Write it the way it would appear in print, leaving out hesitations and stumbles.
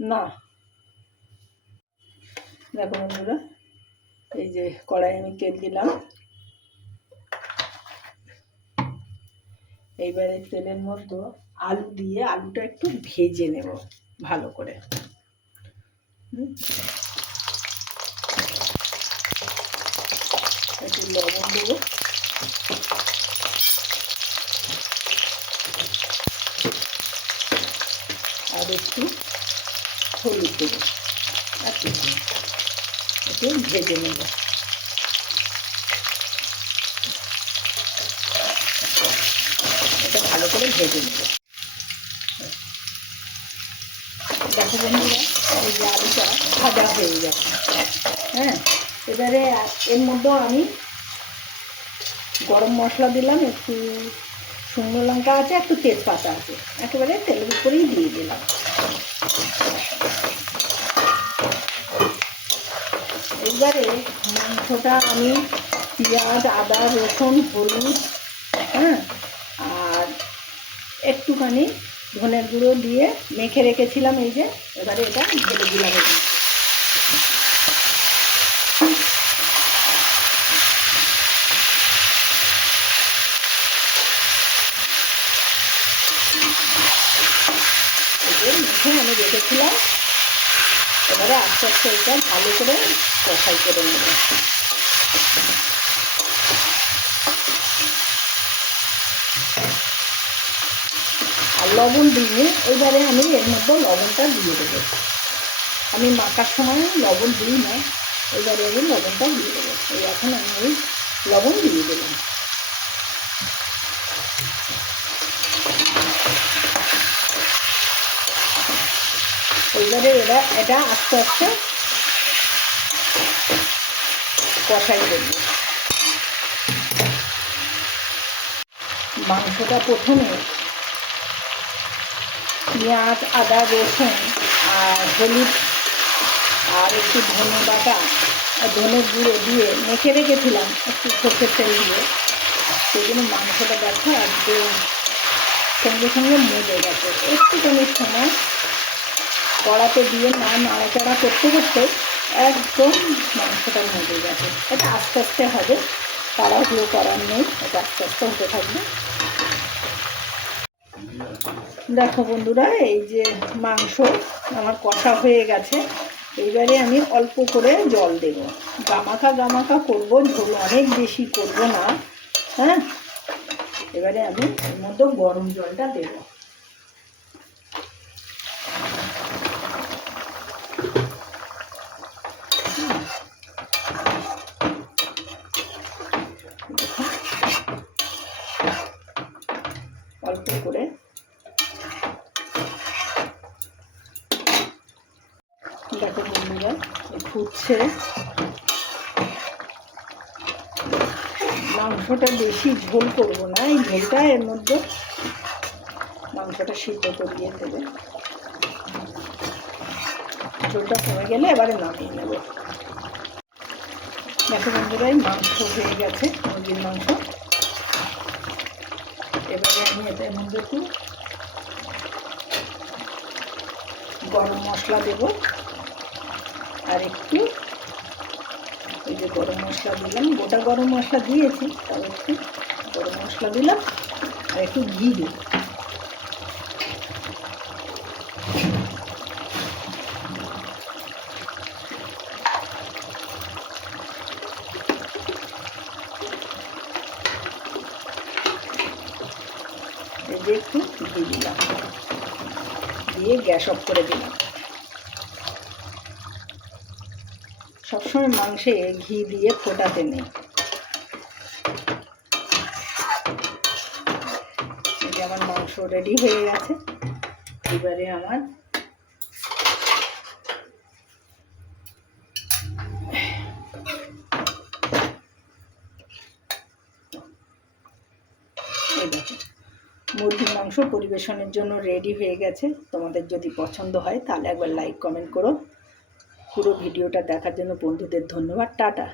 না। দেখো বন্ধুরা, এই যে কড়াই আমি তেল দিলাম। এইবারে তেলের মধ্যে আলু দিয়ে আলুটা একটু ভেজে নেব ভালো করে। একটু লবণ দেবো, আর একটু হলুদ দেবো, একটু ভেজে নেব। এটা ভালো করে ভেজে নেব। দেখো বন্ধুরা, এই যে আলুটা ভাজা হয়ে গেছে। হ্যাঁ, এবারে এর মধ্যে আমি গরম মশলা দিলাম, একটু শুকনো লঙ্কা আছে, একটু তেজপাতা আছে, একেবারে তেলের উপরেই দিয়ে দিলাম। এবারে মাংসটা আমি পেঁয়াজ, আদা, রসুন, হলুদ, হ্যাঁ, আর একটুখানি ধনের গুঁড়ো দিয়ে মেখে রেখেছিলাম। এই যে এবারে এটা ঢেলে দিলাম। মেখে আমি রেখেছিলাম। এবারে আস্তে আস্তে এটা ভালো করে কষাই করে নেব। আর লবণ দিয়ে এবারে আমি এর মধ্যে লবণটা দিয়ে দেবো। আমি মাখার সময় লবণ দিই না, এবারে আমি লবণটা দিয়ে দেবো। এই এখন আমি লবণ দিয়ে দিলাম। এবারে এটা আস্তে আস্তে কষাই করব। মাংসটা প্রথমে পেঁয়াজ, আদা, রসুন আর হলুদ আর একটু ধনে বাটা আর ধনে গুঁড়ো দিয়ে মেখে রেখেছিলাম একটু সর্ষের তেল দিয়ে। সেই জন্য মাংসটা দেখো একদম সঙ্গে সঙ্গে মজে গেছে। একটুখানি সময় কড়াতে দিয়ে নাড়াচাড়া করতে করতে একদম মাংসটা মজে গেছে। এটা আস্তে আস্তে হবে, তাড়াহুড়ো করার নেই, এটা আস্তে আস্তে হতে থাকবে। দেখো বন্ধুরা, এই যে মাংস আমার কষা হয়ে গেছে। এইবারে আমি অল্প করে জল দেব। গামাখা করবো, ঝোল অনেক বেশি করবো না। হ্যাঁ, এবারে আমি এর মধ্যে গরম জলটা দেব। অল্প করে দেখো বন্ধুরা, ফুটছে। মাংসটা বেশি ঝোল করবো না, এই ঝোলটা এর মধ্যে মাংসটা সিদ্ধ করিয়ে দেবে। ঝোলটা কমে গেলে এবারে নামিয়ে নেব। দেখো বন্ধুরা, এই মাংস হয়ে গেছে, মুরগির মাংস। এবারে আমি এর মধ্যে একটু গরম মশলা দেব, আর একটু এই যে গরম মশলা দিলাম, গোটা গরম মশলা দিয়েছি, তবে একটু গরম মশলা দিলাম আর একটু ঘি দিই। একটু ঘি দিলাম, দিয়ে গ্যাস অফ করে দিলাম। সবসময় মাংসে ঘি দিয়ে ফোটাতে নেই। এই যে আমার মাংস রেডি হয়ে গেছে। এবারে আমার মুরগির মাংস পরিবেশনের জন্য রেডি হয়ে গেছে। তোমাদের যদি পছন্দ হয় তাহলে একবার লাইক কমেন্ট করো। পুরো ভিডিওটা দেখার জন্য বন্ধুদের ধন্যবাদ। টাটা।